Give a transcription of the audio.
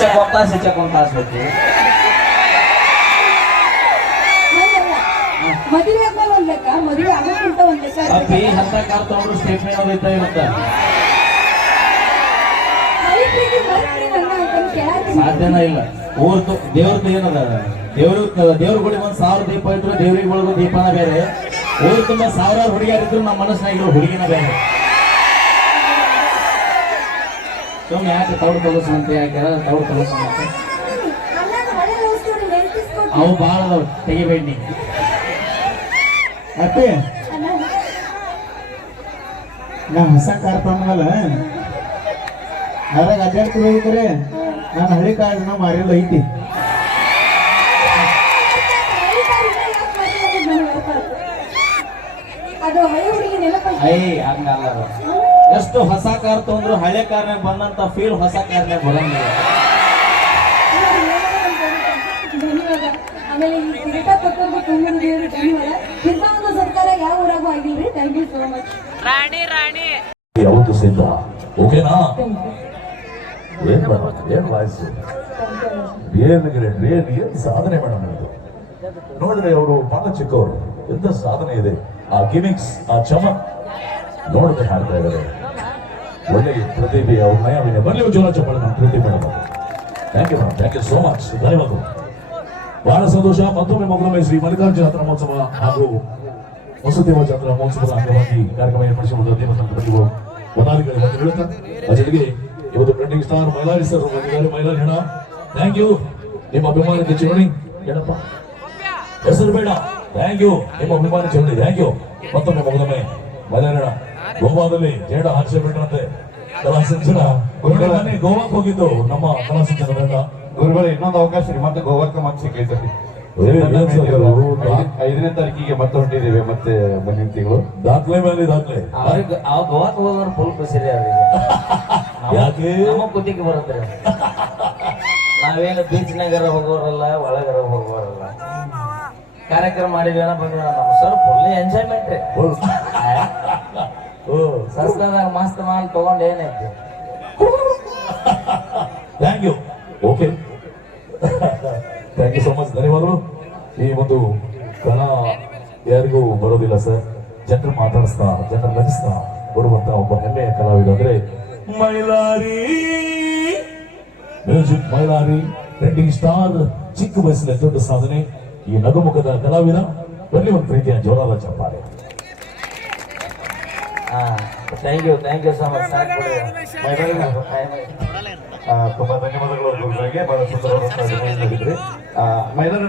Cek kontas betul. ಮದುವೆ ಆದ್ಮೇಲೆ ಒಂದ್ ಲೆಕ್ಕ, ಮದುವೆ ಆಗೋಕ್ಕಿಂತ ಒಂದ್ ಲೆಕ್ಕ. ಅಪ್ಪಿ ಅಂತ ಕಾರ್ ತಗೊಂಡ್ರು ಸ್ಟೇಟ್ಮೆಂಟ್ ಹೋಗ್ತಾ ಇರುತ್ತೆ. ಸಾಧ್ಯನ ಇಲ್ಲ. ಊರ್ದು ದೇವ್ರದ್ದು ಏನದ, ದೇವ್ರ ಗುಡಿ ಒಂದ್ 1000 ದೀಪ ಇದ್ರು ದೇವ್ರಿಗೆ ಬೆಳಗೋ ದೀಪನ ಬೇರೆ. ಊರು ತುಂಬಾ 1000 ಹುಡುಗಿಯರಿದ್ರು ನಮ್ಮ ಮನಸ್ಸಿನಾಗಿರೋ ಹುಡುಗಿನ ಬೇರೆ. ಸುಮ್ಮನೆ ಯಾಕೆ ತೌಡು ಕಲಸು ಅಂತ ಯಾಕೆ ತೌಡು ಕಲಸು ಅಂತ ಅವು ಭಾಳ ಅದಾವ, ತೆಗಿಬೇಡಿ ನೀ ಅಪ್ಪಿ. ನಾ ಹೊಸ ಕಾರ್ ತಂದ್ಮೇಲೆ ಅದ್ರಾಗ ಅಡ್ಡಾಡ್ತಿರ್ ಹೋಗ್ತಾರೆ. ನಾನು ಹಳ್ಳಿ ಕಾರ್ನ ಮಾರಿಲ್ಲ ಐತಿ. ಐ ಹಂಗಲ್ಲ. ಎಷ್ಟು ಹೊಸ ಕಾರ್ ತಗೊಂಡ್ರು ಹಳೆ ಕಾರ್ನಾಗ ಬಂದಂತ ಫೀಲ್ ಹೊಸ ಕಾರ್ನಾಗ ಬರಂಗಿಲ್ಲ. ಆಮೇಲೆ ಈ ಕಿರೀಟ ಕೊಟ್ಟವ್ರಿಗೆ ತುಂಬ ಧನ್ಯವಾದ. ಇಂಥ ಒಂದು ಸರ್ಕಾರ ಯಾವ ಊರಾಗೂ ಆಗಿಲ್ರಿ. Thank you so much. Rani ಯಾವತ್ತು ಸಿದ್ಧ ಓಕೆನಾ? ಏನ್ ವಾಯ್ಸು, ಏನ್ ಸಾಧನೆ ಮೇಡಮ್ ಇದು ನೋಡ್ರಿ. ಅವರು ಬಹಳ ಚಿಕ್ಕವರು, ಎಂತ ಸಾಧನೆ ಇದೆ. ಆ ಗಿಮಿಕ್ಸ್, ಆ ಚಮಕ್ ನೋಡದೆ ಹಾಡ್ತಾ ಇದ್ದಾರೆ. ಒಳ್ಳೆ ಪ್ರತಿಭೆ, ಅವ್ರ ನಯವಿನ ಬರಲಿ ಜೋರ ಚಪ್ಪಳ ನಮ್ಮ Preethi madam. Thank you madam, thank you so much, ಧನ್ಯವಾದ. ಬಹಳ ಸಂತೋಷ. ಮತ್ತೊಮ್ಮೆ ಶ್ರೀ ಮಲ್ಲಿಕಾರ್ಜುನ ಜಾತ್ರಾ ಮಹೋತ್ಸವ ಹಾಗೂ ವಸತಿವ ಜಾತ್ರಾ ಮಹೋತ್ಸವದ ಅಂಗವಾಗಿ ಕಾರ್ಯಕ್ರಮ ಏರ್ಪಡಿಸಿರುವ ದೇವಸ್ಥಾನದಲ್ಲಿ ಪದಾಧಿಕಾರಿ ಹೇಳುತ್ತಾ ಜೊತೆಗೆ ಇವತ್ತು ಟ್ರೆಂಡಿಂಗ್ ಸ್ಟಾರ್ ಮೈಲಾರಿ ಸರ್ ಬಂದಿದ್ದಾರೆ. ಮೈಲಾರಿ ಹೆಣ, ಥ್ಯಾಂಕ್ ಯು. ನಿಮ್ಮ ಅಭಿಮಾನಕ್ಕೆ ಚಿರೋಣಿ ಏನಪ್ಪ ಹೆಸರು ಬೇಡ, ಥ್ಯಾಂಕ್ ಯು. ನಿಮ್ಮ ಅಭಿಮಾನ ಚಿರೋಣಿ, ಥ್ಯಾಂಕ್ ಯು. ಮತ್ತೊಮ್ಮೆ ಮಗದೊಮ್ಮೆ ಮೈಲಾರಿ ಹೆಣ ಗೋವಾದಲ್ಲಿ ಜೇಡ ಹಾಸ್ಯ ಬಿಟ್ಟರಂತೆ ಕಲಾಸಂಚನ. ಗೋವಾಕ್ಕೆ ಹೋಗಿದ್ದು ನಮ್ಮ ಕಲಾಸಂಚನದಿಂದ. ಗುರುಗಳು ಇನ್ನೊಂದು ಅವಕಾಶ ರೀ, ಮತ್ತೆ ಗೋವಾಕ್ಕೆ ಮತ್ತೆ ಸಿಕ್ಕೈತಿ. 5ನೇ ತಾರೀಕಿಗೆ ಮತ್ತೆ ಹೊಂಟಿದ್ದೇವೆ, ಮತ್ತೆ ಮುಂದಿನ ತಿಂಗಳು. ದಾಖಲೆ ಮೇಲೆ ದಾಖಲೆ. ಅವ್ರಿಗೆ ಆ ಗೋವಾಕ್ ಹೋಗೋರು ಫುಲ್ ಖುಷಿ ಅವ್ರಿಗೆ. ಯಾಕೆ ನಮ್ಮ ಕುತ್ತಿಗೆ ಬರುತ್ತೆ. ನಾವೇನು ಬೀಚ್ನಾಗರ ಹೋಗೋರಲ್ಲ, ಒಳಗರ ಹೋಗೋರಲ್ಲ. ಕಾರ್ಯಕ್ರಮ ಮಾಡಿದ್ವಿ ಬಂದ್ವಿ ನಮ್ಮ ಸರ್ ಫುಲ್ ಎಂಜಾಯ್ಮೆಂಟ್ ರೀ. ಸಸ್ತಾದಾಗ ಮಸ್ತ್ ಮಾಲ್ ತಗೊಂಡು ಏನೈತಿ. Thank you. Okay, thank you so much, ಧನ್ಯವಾದಗಳು. ಈ ಒಂದು ಕಣ ಯಾರಿಗೂ ಬರೋದಿಲ್ಲ ಸರ್. ಜನರು ಮಾತಾಡಿಸ್ತಾ, ಜನರು ನಗಿಸ್ತಾ ಬರುವಂತ ಒಬ್ಬ ಹೆಮ್ಮೆಯ ಕಲಾವಿದ ಅಂದ್ರೆ Mailari music. Mailari trending star, ಚಿಕ್ಕ ವಯಸ್ಸಿನ ದೊಡ್ಡ ಸಾಧನೆ. ಈ ನಗುಮುಖದ ಕಲಾವಿದ ಬರಲಿ ಒಂದು ಪ್ರೀತಿಯ ಜೋರಾದ ಚಪ್ಪಾಳೆ. Thank you so much. ತುಂಬಾ ಧನ್ಯವಾದಗಳು ಗುರುಗಳಿಗೆ. ಬಹಳ ಸುಂದರವಾದ ಮೈದಾನ